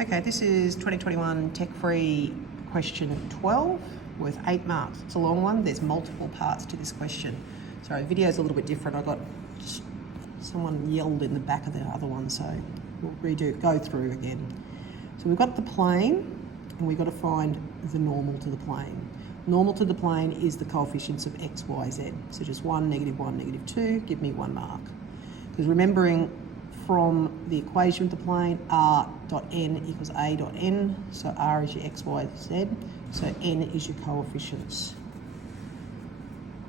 Okay, this is 2021 Tech Free question 12 worth 8 marks. It's a long one. There's multiple parts to this question. Sorry, the video's a little bit different. I got someone yelled in the back of the other one, so we'll go through again. So we've got the plane and we've got to find the normal to the plane. Normal to the plane is the coefficients of x, y, z. So just 1, -1, -2, give me 1 mark. Because remembering from the equation of the plane, r dot n equals a dot n, so r is your x, y, z, so n is your coefficients.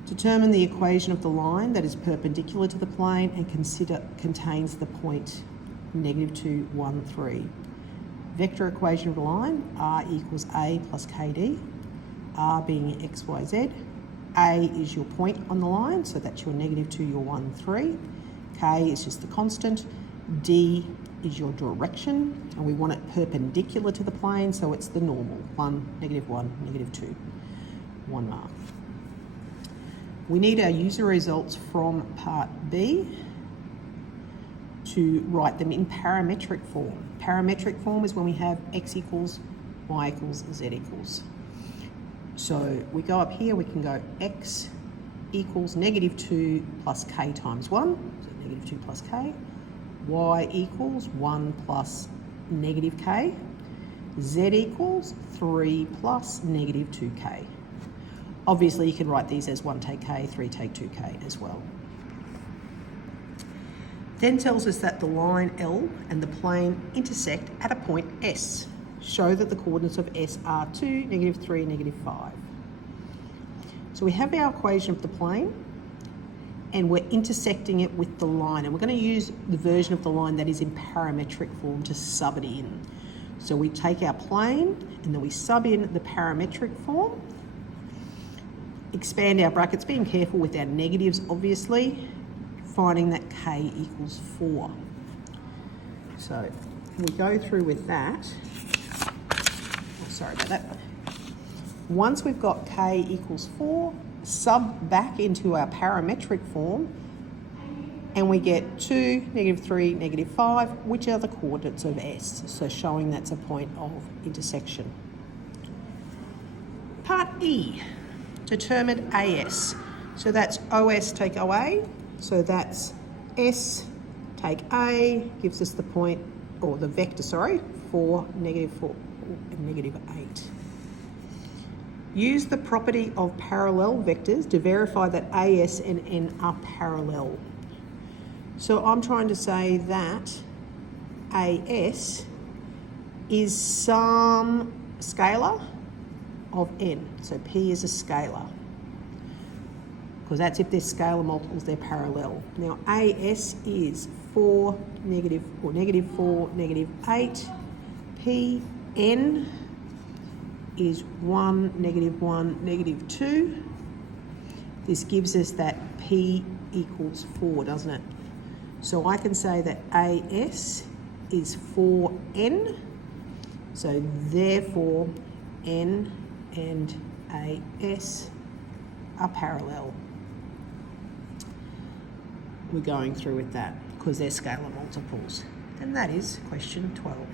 Determine the equation of the line that is perpendicular to the plane and contains the point -2, 1, 3. Vector equation of the line, r equals a plus kd, r being your x, y, z. A is your point on the line, so that's your -2, your 1, 3. K is just the constant. D is your direction, and we want it perpendicular to the plane, so it's the normal, 1, -1, -2, 1 mark. We need our user results from part B to write them in parametric form. Parametric form is when we have x equals, y equals, z equals. So we go up here, we can go x equals -2 plus k times 1, so -2 plus k. Y equals 1 plus -k. Z equals 3 plus -2k. Obviously, you can write these as 1 take k, 3 take 2k as well. Then tells us that the line L and the plane intersect at a point S. Show that the coordinates of S are 2, -3, -5. So we have our equation of the plane, and we're intersecting it with the line, and we're going to use the version of the line that is in parametric form to sub it in. So we take our plane and then we sub in the parametric form, expand our brackets, being careful with our negatives obviously, finding that k equals 4. So we go through with that. Oh, sorry about that. Once we've got k equals 4, sub back into our parametric form, and we get 2, -3, -5, which are the coordinates of S, so showing that's a point of intersection. Part E, determine AS. So that's OS take OA, so that's S take A, gives us the point, or the vector, sorry, 4, -4, and -8. Use the property of parallel vectors to verify that AS and N are parallel. So I'm trying to say that AS is some scalar of N. So P is a scalar, because that's if they're scalar multiples, they're parallel. Now AS is 4, -4, -8. PN is 1, -1, -2. This gives us that P equals 4, doesn't it? So I can say that AS is 4N, so therefore N and AS are parallel. We're going through with that because they're scalar multiples. And that is question 12.